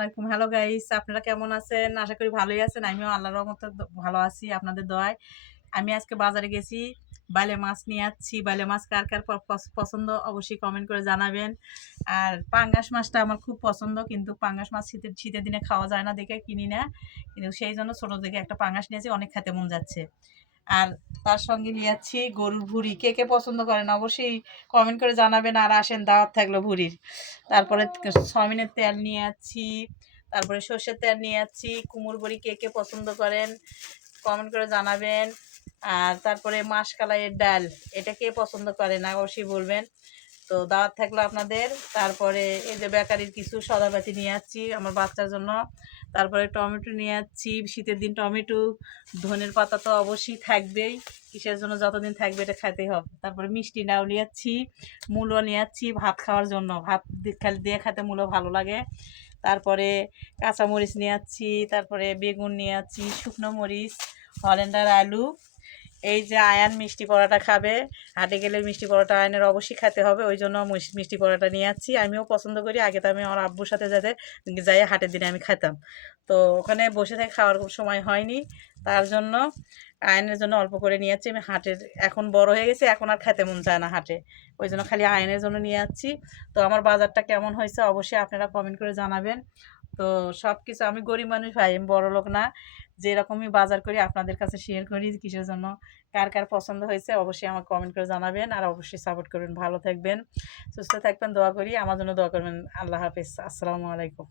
আসসালামাইকুম। Hello guys, আপনারা কেমন আছেন? আশা করি ভালোই আছেন। আমিও আল্লাহর রহমতে ভালো আছি আপনাদের দোয়ায়। আমি আজকে বাজারে গেছি, বাইলে মাছ নিয়ে যাচ্ছি। বাইলে মাছ কার কার পছন্দ অবশ্যই কমেন্ট করে জানাবেন। আর পাঙ্গাস মাছটা আমার খুব পছন্দ, কিন্তু পাঙ্গাস মাছ শীতের শীতের দিনে খাওয়া যায় না দেখে কিনি না। কিন্তু সেই জন্য ছোট থেকে একটা পাঙ্গাস নিয়েছি, অনেক খেতে মন যাচ্ছে। আর তার সঙ্গে নিয়ে যাচ্ছি গরুর ভুঁড়ি। কে কে পছন্দ করেন অবশ্যই কমেন্ট করে জানাবেন। আর আসেন, দাওয়াত থাকলো ভুঁড়ির। তারপরে সয়াবিনের তেল নিয়ে যাচ্ছি, তারপরে সর্ষের তেল নিয়ে যাচ্ছি। কুমড়ো বড়ি কে কে পছন্দ করেন কমেন্ট করে জানাবেন। আর তারপরে মাসকলাইয়ের ডাল, এটা কে পছন্দ করেন অবশ্যই বলবেন। তো দাওয়াত থাকলো আপনাদের। তারপরে এই যে বেকারির কিছু সদাপাতি নিয়ে যাচ্ছি আমার বাচ্চার জন্য। তারপরে টমেটো নিয়ে যাচ্ছি, শীতের দিন টমেটো। ধনের পাতা তো অবশ্যই থাকবেই, কিসের জন্য, যতদিন থাকবে এটা খেতেই হবে। তারপরে মিষ্টি নাও নিয়ে যাচ্ছি, মূলো নিয়ে যাচ্ছি ভাত খাওয়ার জন্য, ভাত দিয়ে খেতে মূলো ভালো লাগে। তারপরে কাঁচামরিচ নিয়ে যাচ্ছি, তারপরে বেগুন নিয়ে যাচ্ছি, শুকনো মরিচ, হল্যান্ডার আলু। এই যে আয়ান মিষ্টি পরোটা খাবে, হাটে গেলে মিষ্টি পরোটা আয়নের অবশ্যই খেতে হবে, ওই জন্য মিষ্টি পরোটা নিয়ে যাচ্ছি। আমিও পছন্দ করি, আগে তো আমি আমার আব্বুর সাথে যাই হাটের দিনে আমি খেতাম। তো ওখানে বসে থেকে খাওয়ার সময় হয়নি, তার জন্য আয়নের জন্য অল্প করে নিয়ে যাচ্ছি। আমি হাটের এখন বড় হয়ে গেছে, এখন আর খেতে মন চায় না হাটে, ওই জন্য খালি আয়নের জন্য নিয়ে যাচ্ছি। তো আমার বাজারটা কেমন হয়েছে অবশ্যই আপনারা কমেন্ট করে জানাবেন। তো সব কিছু, আমি গরিব মানুষ ভাই, আমি বড় লোক না। যেরকমই বাজার করি আপনাদের কাছে শেয়ার করি, কিসের জন্য, কার কার পছন্দ হয়েছে অবশ্যই আমাকে কমেন্ট করে জানাবেন। আর অবশ্যই সাপোর্ট করবেন। ভালো থাকবেন, সুস্থ থাকবেন, দোয়া করি, আমার জন্য দোয়া করবেন। আল্লাহ হাফেজ, আসসালামু আলাইকুম।